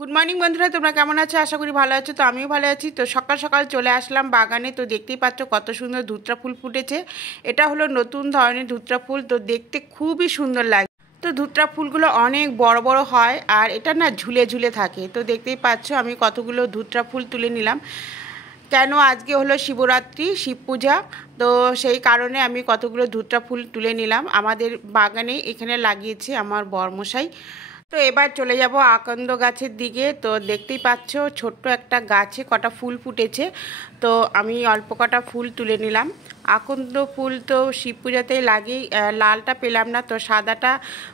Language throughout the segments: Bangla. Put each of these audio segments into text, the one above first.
গুড মর্নিং বন্ধুরা, তোমরা কেমন আছো? আশা করি ভালো আছো। তো আমিও ভালো আছি। তো সকাল সকাল চলে আসলাম বাগানে। তো দেখতেই পাচ্ছ কত সুন্দর ধুতরা ফুল ফুটেছে। এটা হলো নতুন ধরনের ধুতরা ফুল। তো দেখতে খুবই সুন্দর লাগে। তো ধুতরা ফুলগুলো অনেক বড় বড় হয় আর এটা না ঝুলে ঝুলে থাকে। তো দেখতেই পাচ্ছ আমি কতগুলো ধুতরা ফুল তুলে নিলাম। কেন আজকে হলো শিবরাত্রি, শিব পূজা। তো সেই কারণে আমি কতগুলো ধুতরা ফুল তুলে নিলাম। আমাদের বাগানে এখানে লাগিয়েছে আমার বরমশাই। তো এবার চলে যাব আকন্দ গাছের দিকে। তো দেখতেই পাচ্ছ ছোট্ট একটা গাছে কটা ফুল ফুটেছে। তো আমি অল্প কটা ফুল তুলে নিলাম। আকন্দ ফুল তো শিব পূজাতেই লাগেই, লালটা পেলাম না, তো সাদাটা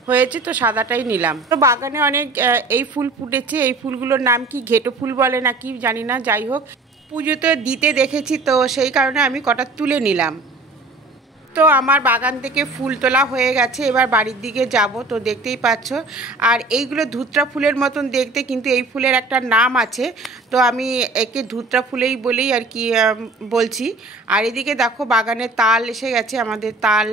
হয়েছে, তো সাদাটাই নিলাম। তো বাগানে অনেক এই ফুল ফুটেছে। এই ফুলগুলোর নাম কি ঘেটো ফুল বলে না কি জানি না, যাই হোক পুজোতে দিতে দেখেছি, তো সেই কারণে আমি কটা তুলে নিলাম। তো আমার বাগান থেকে ফুল তোলা হয়ে গেছে, এবার বাড়ির দিকে যাব। তো দেখতেই পাচ্ছ আর এইগুলো ধুতরা ফুলের মতন দেখতে, কিন্তু এই ফুলের একটা নাম আছে। তো আমি একে ধুতরা ফুলেই বলেই আর কি বলছি। আর এদিকে দেখো বাগানে তাল এসে গেছে, আমাদের তাল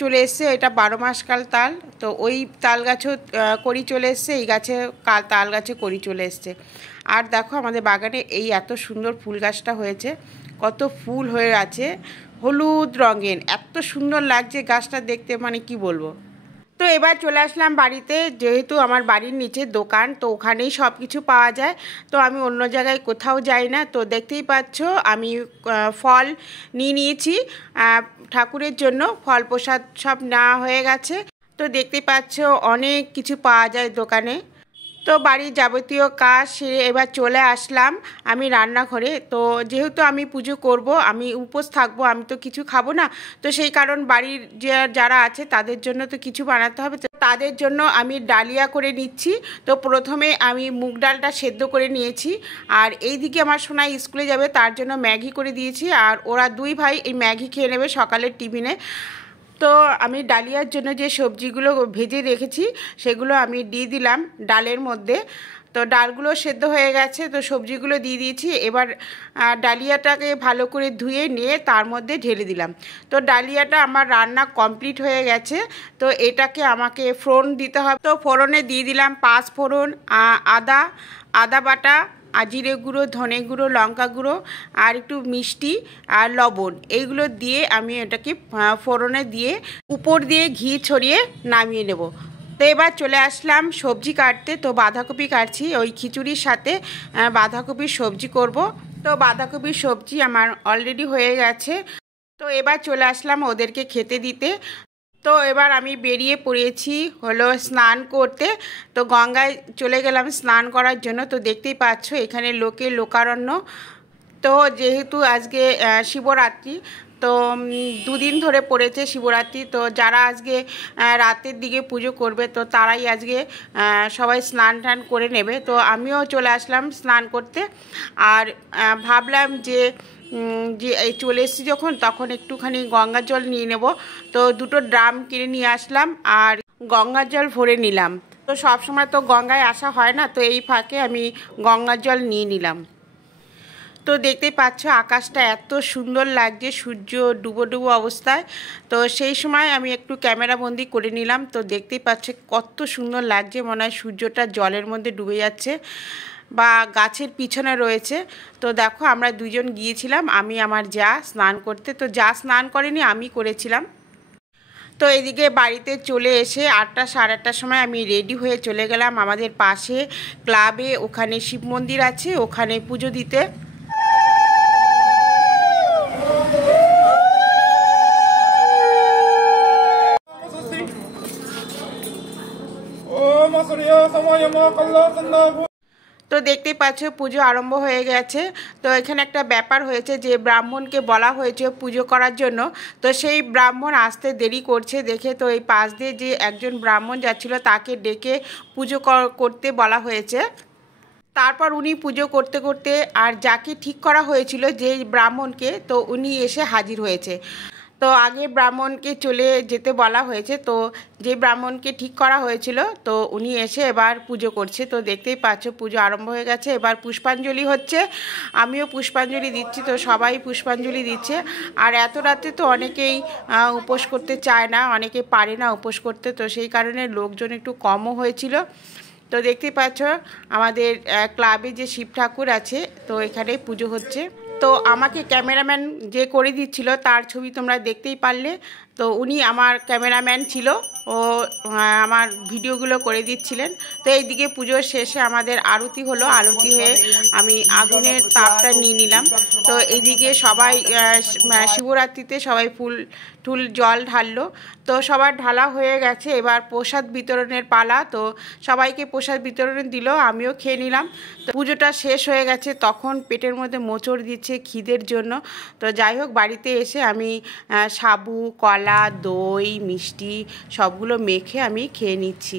চলে এসছে। এটা 12 মাসকাল তাল। তো ওই তাল গাছও কড়ি চলে এসছে, এই গাছে তাল গাছে কড়ি চলে এসছে। আর দেখো আমাদের বাগানে এই এত সুন্দর ফুল গাছটা হয়েছে, কত ফুল হয়ে আছে হলুদ রঙের, এত সুন্দর লাগছে গাছটা দেখতে, মানে কি বলবো। তো এবার চলে আসলাম বাড়িতে, যেহেতু আমার বাড়ির নিচে দোকান, তো ওখানেই সব কিছু পাওয়া যায়। তো আমি অন্য জায়গায় কোথাও যাই না। তো দেখতেই পাচ্ছ আমি ফল নিয়ে নিয়েছি ঠাকুরের জন্য। ফল প্রসাদ সব নেওয়া হয়ে গেছে। তো দেখতেই পাচ্ছ অনেক কিছু পাওয়া যায় দোকানে। তো বাড়ির যাবতীয় কাজ সেরে এবার চলে আসলাম আমি রান্নাঘরে। তো যেহেতু আমি পুজো করব, আমি উপোস থাকবো, আমি তো কিছু খাবো না। তো সেই কারণ বাড়ির যারা আছে তাদের জন্য তো কিছু বানাতে হবে। তো তাদের জন্য আমি ডালিয়া করে নিচ্ছি। তো প্রথমে আমি মুগ ডালটা সেদ্ধ করে নিয়েছি। আর এইদিকে আমার সোনা স্কুলে যাবে, তার জন্য ম্যাগি করে দিয়েছি। আর ওরা দুই ভাই এই ম্যাগি খেয়ে নেবে সকালের টিফিনে। তো আমি ডালিয়ার জন্য যে সবজিগুলো ভেজে রেখেছি সেগুলো আমি দিয়ে দিলাম ডালের মধ্যে। তো ডালগুলো সেদ্ধ হয়ে গেছে, তো সবজিগুলো দিয়ে দিয়েছি। এবার ডালিয়াটাকে ভালো করে ধুয়ে নিয়ে তার মধ্যে ঢেলে দিলাম। তো ডালিয়াটা আমার রান্না কমপ্লিট হয়ে গেছে। তো এটাকে আমাকে ফোড়ন দিতে হবে। তো ফোড়নে দিয়ে দিলাম 5 ফোড়ন, আদা আদা বাটা, আর জিরে গুঁড়ো, ধনে গুঁড়ো, লঙ্কা গুঁড়ো, আর একটু মিষ্টি আর লবণ, এইগুলো দিয়ে আমি এটাকে ফোড়নে দিয়ে উপর দিয়ে ঘি ছড়িয়ে নামিয়ে নেব। তো এবার চলে আসলাম সবজি কাটতে। তো বাঁধাকপি কাটছি, ওই খিচুড়ির সাথে বাঁধাকপির সবজি করব। তো বাঁধাকপির সবজি আমার অলরেডি হয়ে গেছে। তো এবার চলে আসলাম ওদেরকে খেতে দিতে। তো এবার আমি বেরিয়ে পড়েছি হলো স্নান করতে। তো গঙ্গায় চলে গেলাম স্নান করার জন্য। তো দেখতেই পাচ্ছ এখানে লোকারণ্য। তো যেহেতু আজকে শিবরাত্রি, তো দুদিন ধরে পড়েছে শিবরাত্রি। তো যারা আজকে রাতের দিকে পুজো করবে, তো তারাই আজকে সবাই স্নান টান করে নেবে। তো আমিও চলে আসলাম স্নান করতে। আর ভাবলাম যে এই চলে এসেছি যখন, তখন একটুখানি গঙ্গার জল নিয়ে নেব। তো দুটো ড্রাম কিনে নিয়ে আসলাম আর গঙ্গার জল ভরে নিলাম। তো সব সময় তো গঙ্গায় আসা হয় না, তো এই ফাঁকে আমি গঙ্গার জল নিয়ে নিলাম। তো দেখতেই পাচ্ছ আকাশটা এত সুন্দর লাগছে, সূর্য ডুবো ডুবো অবস্থায়। তো সেই সময় আমি একটু ক্যামেরাবন্দি করে নিলাম। তো দেখতেই পাচ্ছ কত সুন্দর লাগছে, মনে হয় সূর্যটা জলের মধ্যে ডুবে যাচ্ছে বা গাছের পিছনে রয়েছে। তো দেখো আমরা দুজন গিয়েছিলাম, আমি আমার যা স্নান করতে। তো যা স্নান করেনি, আমি করেছিলাম। তো এদিকে বাড়িতে চলে এসে 8টা সাড়ে 8টার সময় আমি রেডি হয়ে চলে গেলাম আমাদের পাশে ক্লাবে। ওখানে শিব মন্দির আছে, ওখানে পুজো দিতে। তো দেখতেই পাচ্ছ পুজো আরম্ভ হয়ে গেছে। তো এখানে একটা ব্যাপার হয়েছে যে ব্রাহ্মণকে বলা হয়েছে পুজো করার জন্য। তো সেই ব্রাহ্মণ আসতে দেরি করছে দেখে, তো এই পাশ দিয়ে যে একজন ব্রাহ্মণ যাচ্ছিল তাকে ডেকে পুজো করতে বলা হয়েছে। তারপর উনি পুজো করতে করতে, আর যাকে ঠিক করা হয়েছিল যে ব্রাহ্মণকে, তো উনি এসে হাজির হয়েছে। তো আগে ব্রাহ্মণকে চলে যেতে বলা হয়েছে। তো যে ব্রাহ্মণকে ঠিক করা হয়েছিল, তো উনি এসে এবার পুজো করছে। তো দেখতেই পাচ্ছ পুজো আরম্ভ হয়ে গেছে। এবার পুষ্পাঞ্জলি হচ্ছে, আমিও পুষ্পাঞ্জলি দিচ্ছি। তো সবাই পুষ্পাঞ্জলি দিচ্ছে। আর এত রাতে তো অনেকেই উপোস করতে চায় না, অনেকে পারে না উপোস করতে। তো সেই কারণে লোকজন একটু কমও হয়েছিল। তো দেখতেই পাচ্ছ আমাদের ক্লাবে যে শিব ঠাকুর আছে, তো এখানে পুজো হচ্ছে। তো আমাকে ক্যামেরাম্যান যে করে দিচ্ছিল তার ছবি তোমরা দেখতেই পারলে। তো উনি আমার ক্যামেরাম্যান ছিল, ও আমার ভিডিওগুলো করে দিচ্ছিলেন। তো এইদিকে পুজোর শেষে আমাদের আরতি হলো, আরতি হয়ে আমি আগুনের তাপটা নিয়ে নিলাম। তো এইদিকে সবাই শিবরাত্রিতে সবাই ফুল জল ঢাললো। তো সবার ঢালা হয়ে গেছে, এবার প্রসাদ বিতরণের পালা। তো সবাইকে প্রসাদ বিতরণ দিল, আমিও খেয়ে নিলাম। তো পুজোটা শেষ হয়ে গেছে, তখন পেটের মধ্যে মোচড় দিচ্ছে খিদের জন্য। তো যাই হোক, বাড়িতে এসে আমি সাবু, কলা, দই, মিষ্টি সবগুলো মেখে আমি খেয়ে নিচ্ছি।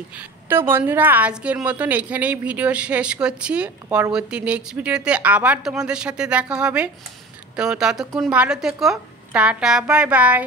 তো বন্ধুরা, আজকের মতন এখানেই ভিডিও শেষ করছি। পরবর্তী নেক্সট ভিডিওতে আবার তোমাদের সাথে দেখা হবে। তো ততক্ষণ ভালো থেকো, টাটা, বাই বাই।